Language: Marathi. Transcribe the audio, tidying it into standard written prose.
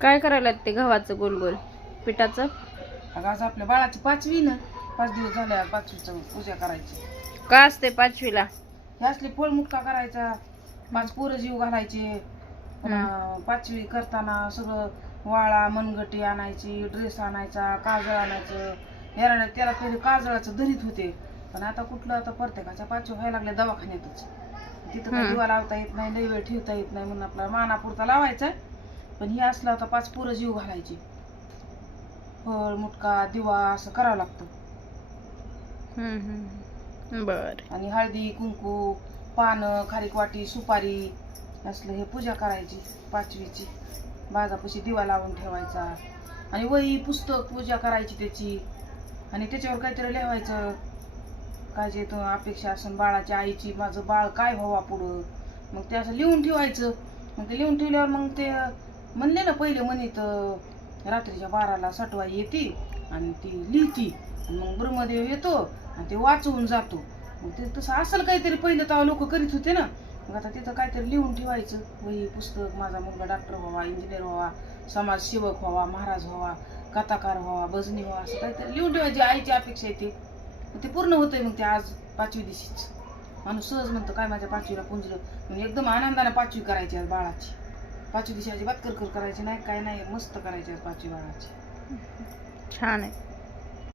काय करायला ते गव्हाचं गोल गोल पिठाचं? अगं आज आपल्या बाळाची 5वी ना, 5 दिवस झाल्या 5वीचं पूजा करायची. का असते 5वीला? हे असले फळमुटका करायचा, 5 पोरं जीव घालायचे. पुन्हा 5वी करताना सगळं वाळा मनगटी आणायची, ड्रेस आणायचा, काजळ आणायचं. याला त्याला पहिले काजळाचं धरीत होते, पण आता कुठलं, आता प्रत्येकाच्या 5वी व्हायला लागल्या दवाखान्यातच. तिथं काही दिवा लावता येत नाही, लई वेळ ठेवता येत नाही, म्हणून आपला मानापुरता लावायचा. पण हे असलं आता 5 पोरं जीव घालायचे. फळ मुटका दिवा असं करावं लागतं. बर. आणि हळदी कुंकू पानं खारीक वाटी सुपारी असलं हे पूजा करायची 5वीची. बाजापाशी दिवा लावून ठेवायचा आणि वही पुस्तक पूजा करायची त्याची. आणि त्याच्यावर काहीतरी लिहायचं, काय जे तो अपेक्षा असेल बाळाच्या आईची, माझं बाळ काय व्हावा पुढं, मग ते असं लिहून ठेवायचं. मग ते लिहून ठेवल्यावर मग ते म्हणले ना पहिले म्हणीत रात्रीच्या 12ला सटवाई येते आणि ती लिहिती, मग ब्रह्मदेव येतो आणि ते वाचवून जातो. मग ते तसं असेल काहीतरी पहिलं तेव्हा लोक करीत होते ना. मग आता तिथं काहीतरी लिहून ठेवायचं, वही पुस्तक, माझा मुलगा डॉक्टर व्हावा, इंजिनियर व्हावा, समाजसेवक व्हावा, महाराज व्हावा, कथाकार व्हावा, भजनी व्हावा, असं काहीतरी लिहून ठेवायची आईची अपेक्षा येते. ते पूर्ण होतंय. मग ते आज 5वी दिवशीच माणूस सहज म्हणतो काय माझ्या 5वीला पुंजलं, म्हणजे एकदम आनंदाने 5वी करायची आज बाळाची. 5वी दिवशी अजिबात करकर करायची नाही, काय नाही, मस्त करायची आज 5वी बाळाची. छान आहे.